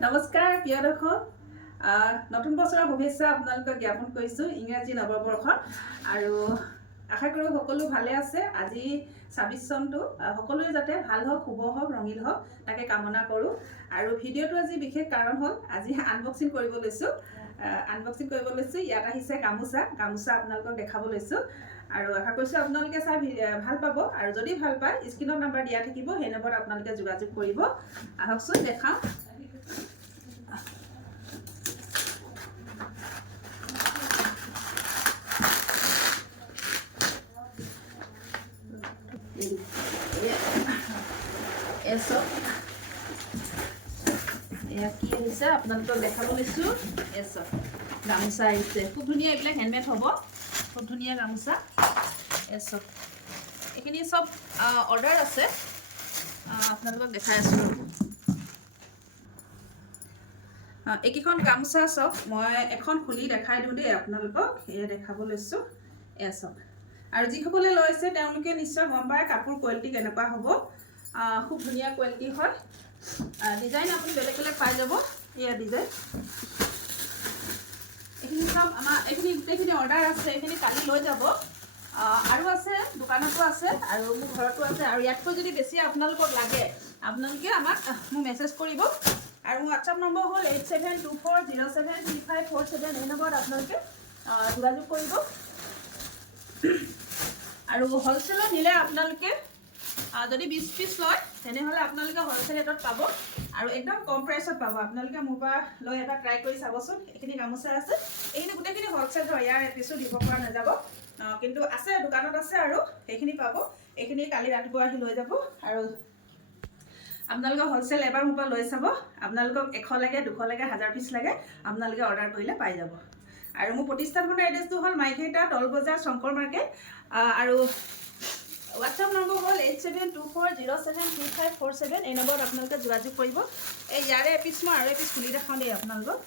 নমস্কাৰ প্ৰিয় দৰ্শক নতুন বছৰৰ শুভেচ্ছা আপোনালোকক জ্ঞাপন কৰিছোঁ ইংৰাজী নৱবৰ্ষৰ আৰু আশা কৰোঁ সকলো ভালে আছে। আজি ২৬ চনটো সকলোৱে যাতে ভাল হওক, শুভ হওক, ৰঙীন হওক তাকে কামনা কৰোঁ। আৰু ভিডিঅ'টো আজি বিশেষ কাৰণ হ'ল আজি আনবক্সিং কৰিব লৈছোঁ। ইয়াত আহিছে গামোচা আপোনালোকক দেখাব লৈছোঁ আৰু আশা কৰিছোঁ আপোনালোকে চাই ভাল পাব। আৰু যদি ভাল পায় স্ক্ৰীণত নাম্বাৰ দিয়া থাকিব, সেই নম্বৰত আপোনালোকে যোগাযোগ কৰিব। আহকচোন দেখাওঁ। কি আহিছে আপোনালোকক দেখাব লৈছোঁ। গামোচা আহিছে, খুব ধুনীয়া। এইবিলাক হেণ্ডমেড হ'ব, খুব ধুনীয়া গামোচা। এইখিনি চব অৰ্ডাৰ আছে, আপোনালোকক দেখাই আছোঁ। এইকেইখন গামোচা চব মই এখন খুলি দেখাই দিওঁ দেই আপোনালোকক। এয়া দেখাব লৈছোঁ। চব আৰু যিসকলে লৈছে তেওঁলোকে নিশ্চয় গম পায় কাপোৰ কোৱালিটি কেনেকুৱা হ'ব। খুব ধুনীয়া কোৱালিটি হয়। ডিজাইন আপুনি বেলেগ বেলেগ পাই যাব। এয়া ডিজাইন, এইখিনি চব এইখিনি গোটেইখিনি অৰ্ডাৰ আছে। এইখিনি কালি লৈ যাব। আৰু আছে, দোকানতো আছে আৰু মোৰ ঘৰতো আছে। আৰু ইয়াতকৈ যদি বেছি আপোনালোকক লাগে আপোনালোকে আমাক মোক মেছেজ কৰিব। আৰু মোৰ হোৱাটছআপ নম্বৰ হ'ল 8724073547। এই নম্বৰত আপোনালোকে যোগাযোগ কৰিব। আৰু হ'লচেলত নিলে আপোনালোকে যদি 20 পিচ লয় তেনেহ'লে আপোনালোকে হ'লচেল ৰেটত পাব আৰু একদম কম প্ৰাইচত পাব। আপোনালোকে মোৰ পৰা লৈ এটা ট্ৰাই কৰি চাবচোন। এইখিনি গামোচা আছে, এইখিনি গোটেইখিনি হ'লচেল হয়, ইয়াৰ এপিচো দিব পৰা নাযাব। কিন্তু আছে, দোকানত আছে আৰু সেইখিনি পাব। এইখিনি কালি ৰাতিপুৱা আহি লৈ যাব। আৰু আপোনালোকে হ'লচেল এবাৰ মোৰ পৰা লৈ চাব। আপোনালোকক 100 লাগে, 200 লাগে, 1000 পিচ লাগে, আপোনালোকে অৰ্ডাৰ কৰিলে পাই যাব। আৰু মোৰ প্ৰতিষ্ঠানখনৰ এড্ৰেছটো হ'ল মাইকেইটা তল বজাৰ, শংকৰ মাৰ্কেট। আৰু হোৱাটছআপ নম্বৰ হ'ল 8724073547। এই নম্বৰত আপোনালোকে যোগাযোগ কৰিব। এই ইয়াৰে এপিচ মই আৰু এপিচ খুলি দেখাওঁ দেই আপোনালোকক।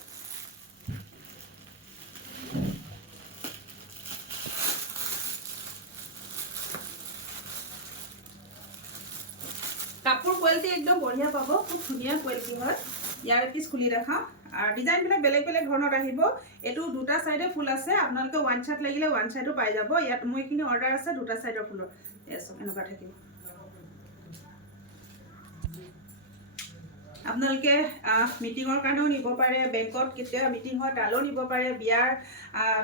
কাপোৰ কোৱালিটি একদম বঢ়িয়া পাব, খুব ধুনীয়া কোৱালিটি হয়। ইয়াৰ এপিচ খুলি দেখাওঁ। আৰু ডিজাইনবিলাক বেলেগ বেলেগ ধৰণৰ আহিব। এইটো দুটা চাইডে ফুল আছে, আপোনালোকে ওৱান চাইড লাগিলে ওৱান চাইডো পাই যাব। ইয়াত মোৰ এইখিনি অৰ্ডাৰ আছে দুটা চাইডৰ ফুলৰ। এনেকুৱা থাকিব। আপোনালোকে মিটিঙৰ কাৰণেও নিব পাৰে, বেংকত কেতিয়াবা মিটিং হয় তালৈও নিব পাৰে,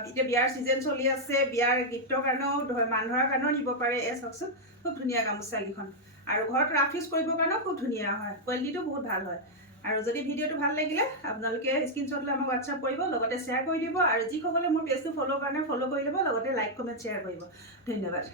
এতিয়া বিয়াৰ ছিজন চলি আছে, বিয়াৰ গিফ্টৰ কাৰণেও মান ধৰাৰ কাৰণেও নিব পাৰে। চাওকচোন, খুব ধুনীয়া গামোচা এইকেইখন। আৰু ঘৰত ৰাফ ইউজ কৰিবৰ কাৰণেও খুব ধুনীয়া হয়, কোৱালিটিটো বহুত ভাল হয়। আৰু যদি ভিডিঅ'টো ভাল লাগিলে আপোনালোকে স্ক্ৰীনশ্বট লৈ আমাক হোৱাটছআপ কৰিব, লগতে শ্বেয়াৰ কৰি দিব। আৰু যিসকলে মোৰ পেজটো ফ'ল' কাৰণে ফ'ল' কৰি ল'ব, লগতে লাইক কমেণ্ট শ্বেয়াৰ কৰিব। ধন্যবাদ।